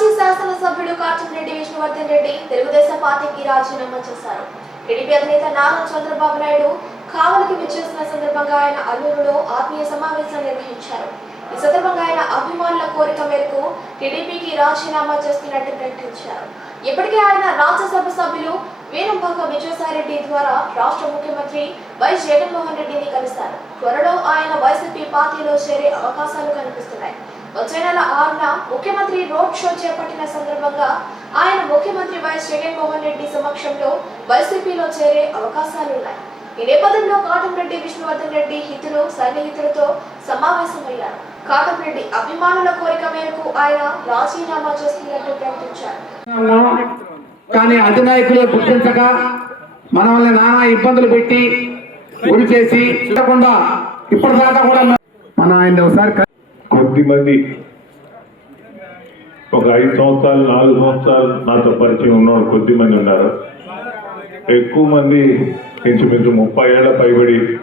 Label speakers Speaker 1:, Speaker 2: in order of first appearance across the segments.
Speaker 1: మాజీ శాసనసభ్యుడు కాటంరెడ్డి విష్ణువర్ధన్ రెడ్డి తెలుగుదేశం పార్టీకి రాజీనామా చేశారు. టీడీపీ అధినేత నారా చంద్రబాబు నాయుడు కావలికి విచ్చేసిన సందర్భంగా ఆయన అల్లూరులో ఆత్మీయ సమావేశం నిర్వహించారు. ఈ సందర్భంగా ఆయన అభిమానుల కోరిక మేరకు టీడీపీకి రాజీనామా చేస్తున్నట్టు ప్రకటించారు. ఇప్పటికే ఆయన రాజ్యసభ సభ్యులు వీరంపాక విజయసాయిరెడ్డి ద్వారా రాష్ట్ర ముఖ్యమంత్రి వైఎస్ జగన్మోహన్ రెడ్డిని కలిశారు. త్వరలో ఆయన వైసీపీ పార్టీలో చేరే అవకాశాలు కనిపిస్తున్నాయి. వచ్చే నెల ఆరున ముఖ్యమంత్రి రోడ్ షో చేపట్టిన సందర్భంగా ఆయన ముఖ్యమంత్రి వైఎస్ జగన్మోహన్ రెడ్డి సమక్షంలో వైసీపీలో చేరే అవకాశాలున్నాయి. ఈ నేపథ్యంలో కాటంరెడ్డి విష్ణువర్ధన్ రెడ్డి హితులు సన్నిహితులతో సమావేశమయ్యారు. కాటంరెడ్డి అభిమానుల కోరిక మేరకు ఆయన రాజీనామా చేస్తున్నట్టు ప్రకటించారు.
Speaker 2: కానీ అధినాయకులే గుర్తించక మనల్ని నానా ఇబ్బందులు పెట్టి గురి చేసి ఇప్పటిదాకా కూడా మన ఆయన ఒకసారి
Speaker 3: కొద్దిమంది ఒక ఐదు సంవత్సరాలు నాలుగు సంవత్సరాలు నాతో పరిచయం ఉన్నవాళ్ళు కొద్దిమంది ఉన్నారు. ఎక్కువ మంది ఇంచుమించు ముప్పై ఏళ్ళ పైబడి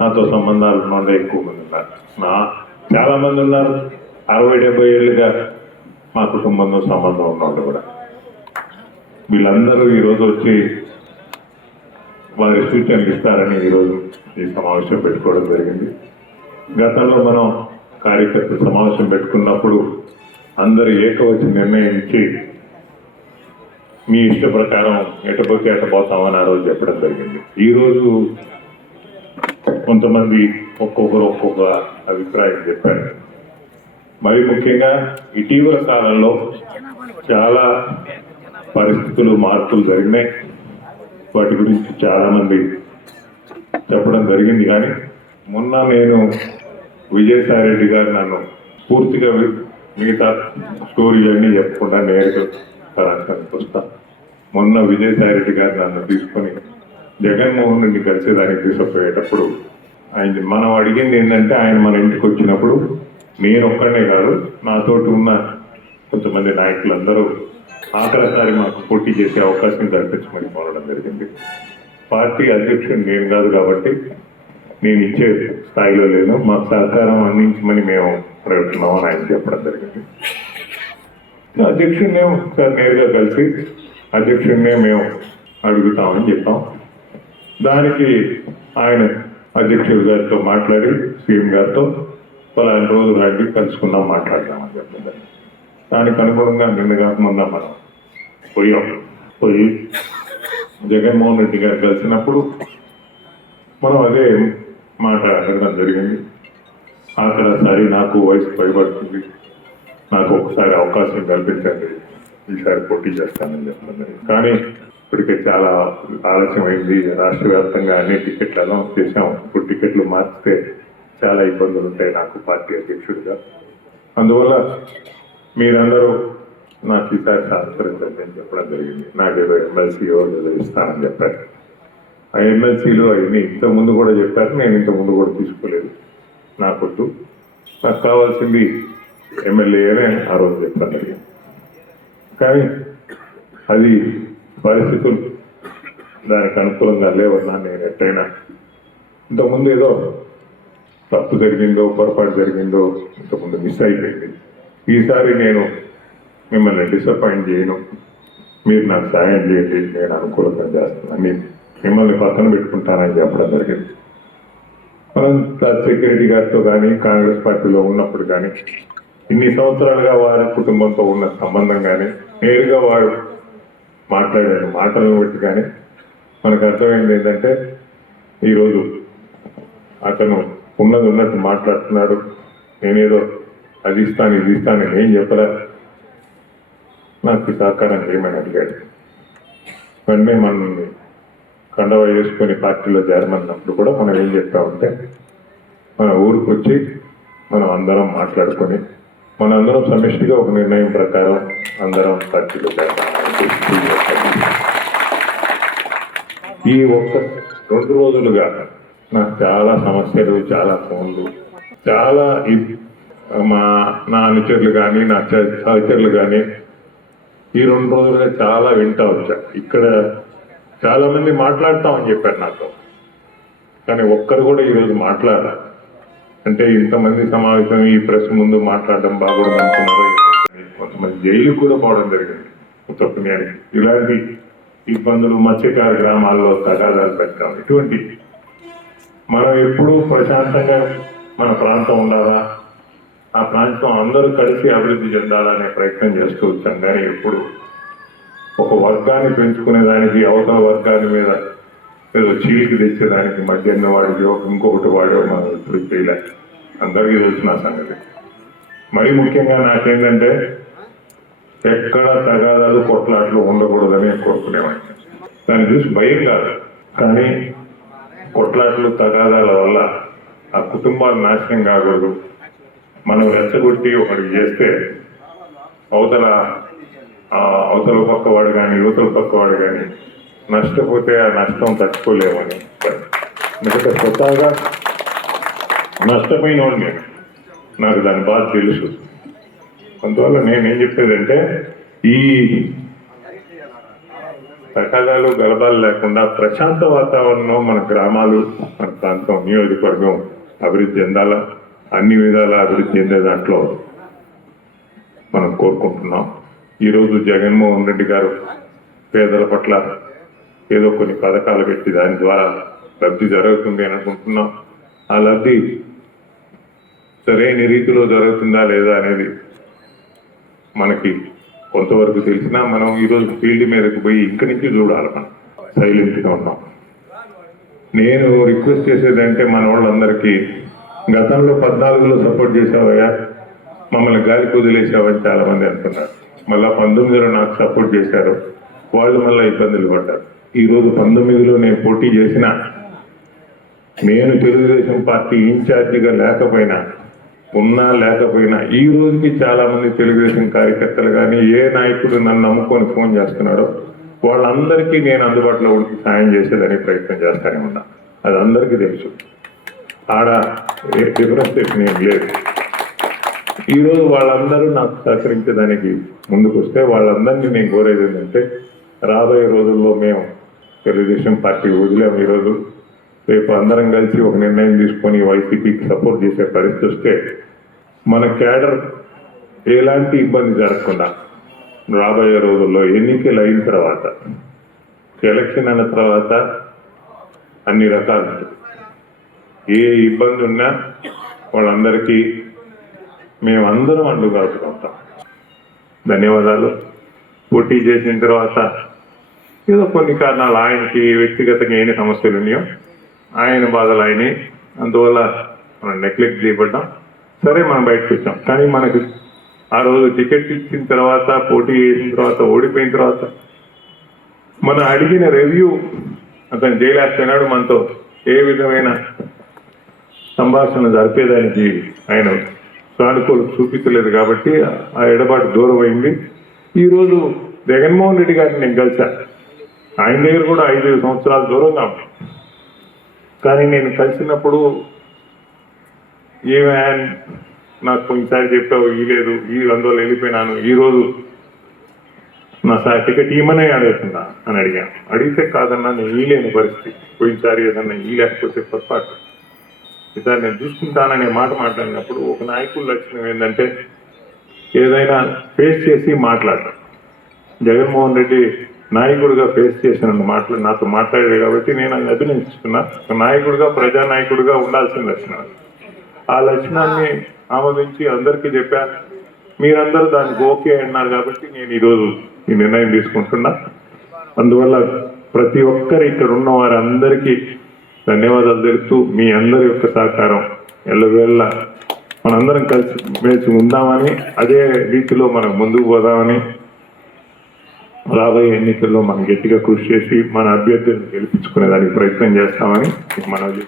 Speaker 3: నాతో సంబంధాలు ఉన్న ఎక్కువ మంది ఉన్నారు. నా చాలామంది ఉన్నారు. అరవై డెబ్బై ఏళ్ళుగా మా కుటుంబంతో సంబంధం ఉన్నవాళ్ళు కూడా. వీళ్ళందరూ ఈరోజు వచ్చి వారి సూచనలు ఇస్తారని ఈరోజు ఈ సమావేశం పెట్టుకోవడం జరిగింది. గతంలో మనం కార్యకర్త సమావేశం పెట్టుకున్నప్పుడు అందరూ ఏకవచ్చి నిర్ణయించి మీ ఇష్ట ప్రకారం ఎటపోతే ఎటపోతామని ఆ రోజు చెప్పడం జరిగింది. ఈరోజు కొంతమంది ఒక్కొక్కరు ఒక్కొక్క అభిప్రాయం చెప్పారు. మరి ముఖ్యంగా ఇటీవల కాలంలో చాలా పరిస్థితులు మార్పులు జరిగినాయి. వాటి గురించి చాలామంది చెప్పడం జరిగింది. కానీ మొన్న నేను విజయసాయిరెడ్డి గారు నన్ను పూర్తిగా మిగతా స్టోరీ అన్నీ చెప్పకుండా నేరుగా పరాకానికి వస్తా. మొన్న విజయసాయిరెడ్డి గారు నన్ను తీసుకొని జగన్మోహన్ రెడ్డి కలిసేదానికి తీసుకుపోయేటప్పుడు ఆయన మనం అడిగింది ఏంటంటే ఆయన మన ఇంటికి వచ్చినప్పుడు నేను ఒక్కడే కాదు నాతోటి ఉన్న కొంతమంది నాయకులందరూ ఆఖరిసారి మాకు పోటీ చేసే అవకాశం కల్పించమని కోరడం జరిగింది. పార్టీ అధ్యక్షుడు నేను కాదు కాబట్టి నేను ఇచ్చే స్థాయిలో లేదు మాకు సహకారం అందించమని మేము అడుగుతున్నామని ఆయన చెప్పడం జరిగింది. అధ్యక్షుడినే ఒకసారి నేరుగా కలిసి అధ్యక్షుడినే మేము అడుగుతామని చెప్పాం. దానికి ఆయన అధ్యక్షుడు గారితో మాట్లాడి సీఎం గారితో పలానా రోజు రండి కలుసుకుందాం మాట్లాడదామని చెప్పారు దానికి అనుగుణంగా నిన్న కాకముందా మనం పోయాం. పోయి జగన్మోహన్ రెడ్డి గారు కలిసినప్పుడు మనం అదే మాట అడగడం జరిగింది. ఆఖరిసారి నాకు వయసు భయపడుతుంది నాకు ఒకసారి అవకాశం కల్పించండి. ఈసారి పోటీ చేస్తానని చెప్పడం జరిగింది. కానీ ఇప్పటికే చాలా ఆలస్యం అయింది. రాష్ట్ర వ్యాప్తంగా అన్ని టికెట్లు అనౌన్స్ చేశాం ఇప్పుడు టికెట్లు మార్చితే చాలా ఇబ్బందులు ఉంటాయి నాకు పార్టీ అధ్యక్షుడిగా. అందువల్ల మీరందరూ నాకు ఈసారి సహకరించండి అని చెప్పడం జరిగింది. నాకేదో ఎమ్మెల్సీ ఎవరు ఇస్తానని చెప్పారు. ఆ ఎమ్మెల్సీలు అవన్నీ ఇంతకుముందు కూడా చెప్పారు నేను ఇంత ముందు కూడా తీసుకోలేదు. నాకొద్దు నాకు కావాల్సింది ఎమ్మెల్యేనే ఆ రోజు చెప్పడం కానీ అది పరిస్థితులు దానికి అనుకూలంగా లేవన్నా నేను ఎట్టయినా ఇంతకుముందు ఏదో తప్పు జరిగిందో పొరపాటు జరిగిందో ఇంతకుముందు మిస్ అయిపోయింది. ఈసారి నేను మిమ్మల్ని డిసప్పాయింట్ చేయను. మీరు నాకు సాయం చేయండి నేను అనుకూలంగా చేస్తున్నాను. నేను మిమ్మల్ని పక్కన పెట్టుకుంటానని చెప్పడం జరిగింది. మనం సెక్యూరిటీ గారితో కానీ కాంగ్రెస్ పార్టీలో ఉన్నప్పుడు కానీ ఇన్ని సంవత్సరాలుగా వారి కుటుంబంతో ఉన్న సంబంధం కానీ నేరుగా వారు మాట్లాడారు. మాటలను బట్టి కానీ మనకు అర్థమైంది ఏంటంటే ఈరోజు అతను ఉన్నది ఉన్నట్టు మాట్లాడుతున్నాడు. నేనేదో అది ఇస్తాను ఇది ఇస్తాను నేను ఏం చెప్పలే. నాకు సహకారం చేయమని అడిగాడు? వెంటనే మనల్ని కండవ వేసుకొని పార్టీలో చేరమన్నప్పుడు కూడా మనం ఏం చెప్పామంటే మన ఊరికి వచ్చి మనం అందరం మాట్లాడుకొని మన అందరం సమిష్టిగా ఒక నిర్ణయం ప్రకారం అందరం పార్టీలో ఈ ఒక్క రెండు రోజులుగా నాకు చాలా సమస్యలు చాలా ఫోన్లు చాలా మా నా అనుచరులు కానీ నా సహచరులు కానీ ఈ రెండు రోజులుగా చాలా వింటా వచ్చా. ఇక్కడ చాలా మంది మాట్లాడతామని చెప్పారు నాతో. కానీ ఒక్కరు కూడా ఈరోజు మాట్లాడారు అంటే ఇంతమంది సమావేశం ఈ ప్రెస్ ముందు మాట్లాడడం బాగోదు కొంతమంది జైలు కూడా పోవడం జరిగింది. ఉత్త ఇలాంటి ఇబ్బందులు మత్స్యకార గ్రామాల్లో తగాదాలు పెట్టడం ఇటువంటి మనం ఎప్పుడూ ప్రశాంతంగా మన ప్రాంతం ఉండాలా? ఆ ప్రాంతం అందరూ కలిసి అభివృద్ధి చెందాలనే ప్రయత్నం చేస్తూ వచ్చాం. కానీ ఎప్పుడు ఒక వర్గాన్ని పెంచుకునే దానికి అవతల వర్గాన్ని మీద ఏదో చీలికి తెచ్చేదానికి మధ్యాహ్న వాడికి ఒక ఇంకొకటి వాడో మనం ఇప్పుడు చేయలేదు అందరికీ తెలిసిన సంగతి. మరీ ముఖ్యంగా నాకేంటంటే ఎక్కడ తగాదాలు కొట్లాట్లు ఉండకూడదని కోరుకునేవాడిని. దాన్ని చూసి భయం కాదు. కానీ కొట్లాట్లు తగాదాల వల్ల ఆ కుటుంబాలు నాశనం కాకూడదు. మనం రెచ్చగొట్టి ఒకటి చేస్తే అవతల అవతల పక్క వాడు కానీ యువతల పక్కవాడు కానీ నష్టపోతే ఆ నష్టం తట్టుకోలేమని ఎందుకంటే స్వతహాగా నష్టపోయిన వాడిని నాకు దాని బాధ తెలుసు. అందువల్ల నేనేం చెప్పేదంటే ఈ తగాదాలు గలబాలు లేకుండా ప్రశాంత వాతావరణం మన గ్రామాలు మన ప్రాంతం నియోజకవర్గం అభివృద్ధి చెందాలా? అన్ని విధాల అభివృద్ధి చెందే దాంట్లో మనం కోరుకుంటున్నాం. ఈరోజు జగన్మోహన్ రెడ్డి గారు పేదల పట్ల ఏదో కొన్ని పథకాలు పెట్టి దాని ద్వారా లబ్ధి జరుగుతుంది అని అనుకుంటున్నాం. ఆ లబ్ధి సరైన రీతిలో జరుగుతుందా లేదా అనేది మనకి కొంతవరకు తెలిసినా మనం ఈరోజు ఫీల్డ్ మీదకి పోయి ఇంక నుంచి చూడాలి మనం. సైలెంట్గా ఉన్నాం. నేను రిక్వెస్ట్ చేసేదంటే మన వాళ్ళందరికీ గతంలో పద్నాలుగులో సపోర్ట్ చేసావయ్యా మమ్మల్ని గాలికి వదిలేసావని చాలా మంది అంటున్నారు. మళ్ళా పంతొమ్మిదిలో నాకు సపోర్ట్ చేశారు. వాళ్ళు మళ్ళీ ఇబ్బందులు పడ్డారు. ఈ రోజు పంతొమ్మిదిలో నేను పోటీ చేసిన నేను తెలుగుదేశం పార్టీ ఇన్ఛార్జిగా లేకపోయినా ఉన్నా లేకపోయినా ఈ రోజుకి చాలా మంది తెలుగుదేశం కార్యకర్తలు కానీ ఏ నాయకుడు నన్ను నమ్ముకొని ఫోన్ చేస్తున్నాడో వాళ్ళందరికీ నేను అందుబాటులో ఉండి సాయం చేసేదని ప్రయత్నం చేస్తానే ఉన్నా. అది అందరికీ తెలుసు. ఆడ డిఫరెన్స్ ఏం లేదు. ఈరోజు వాళ్ళందరూ నాకు సహకరించడానికి ముందుకు వస్తే వాళ్ళందరినీ నేను కోరేది ఏంటంటే రాబోయే రోజుల్లో మేము తెలుగుదేశం పార్టీ వదిలాము ఈరోజు రేపు అందరం కలిసి ఒక నిర్ణయం తీసుకొని వైసీపీకి సపోర్ట్ చేసే పరిస్థితి వస్తే మన క్యాడర్ ఎలాంటి ఇబ్బంది జరగకుండా రాబోయే రోజుల్లో ఎన్నికలు అయిన తర్వాత ఎలక్షన్ అయిన తర్వాత అన్ని రకాలు. ఏ ఇబ్బంది ఉన్నా వాళ్ళందరికీ మేమందరం అండుగా ఉంటాం ధన్యవాదాలు. పోటీ చేసిన తర్వాత ఏదో కొన్ని కారణాలు ఆయనకి వ్యక్తిగతంగా ఏమి సమస్యలు ఉన్నాయో ఆయన బాధలు ఆయన. అందువల్ల మనం నెగ్లెక్ట్ చేయబడ్డాం. సరే మనం బయటకు వచ్చాం. కానీ మనకు ఆ రోజు టికెట్ ఇచ్చిన తర్వాత పోటీ చేసిన తర్వాత ఓడిపోయిన తర్వాత మనం అడిగిన రివ్యూ అతను జైలాస్తున్నాడు మనతో ఏ విధమైన సంభాషణ జరిపేదానికి ఆయన సానుకూల చూపించలేదు కాబట్టి ఆ ఎడబాటు దూరం అయింది ఈరోజు జగన్మోహన్ రెడ్డి గారిని నేను కలిశాను ఆయన దగ్గర కూడా ఐదు సంవత్సరాల దూరంగా ఉంది కానీ నేను కలిసినప్పుడు ఏమే నాకు కొన్నిసారి చెప్పావు ఈ లేదు ఈ అందువల్ల వెళ్ళిపోయినాను ఈ రోజు నా సార్ టికెట్ ఇమ్మనే అడుగుతున్నా అని అడిగాను. అడిగితే కాదన్నా నేను ఈలేని పరిస్థితి. పోయినసారి ఏదన్నా ఈ లేకపోతే పొరపాటు. ఈసారి నేను చూసుకుంటాననే మాట మాట్లాడినప్పుడు ఒక నాయకుల లక్షణం ఏంటంటే ఏదైనా ఫేస్ చేసి మాట్లాడటం. జగన్మోహన్ రెడ్డి నాయకుడిగా ఫేస్ చేసిన మాటలు నాతో మాట్లాడాడు కాబట్టి నేను అది అభినందిస్తున్నా. నాయకుడిగా ప్రజానాయకుడిగా ఉండాల్సిన లక్షణం ఆ లక్షణాన్ని ఆమోదించి అందరికీ చెప్పాను మీరందరూ దానికి ఓకే అన్నారు కాబట్టి నేను ఈరోజు ఈ నిర్ణయం తీసుకుంటున్నా. అందువల్ల ప్రతి ఒక్కరు ఇక్కడ ఉన్న వారందరికీ ధన్యవాదాలు తెలుపుతూ మీ అందరి యొక్క సహకారం ఎల్లవేళ్ళ మనందరం కలిసి మేచి ఉందామని అదే రీతిలో మనం ముందుకు పోదామని రాబోయే ఎన్నికల్లో మనం గట్టిగా కృషి చేసి మన అభ్యర్థులను గెలిపించుకునే దానికి ప్రయత్నం చేస్తామని మనవి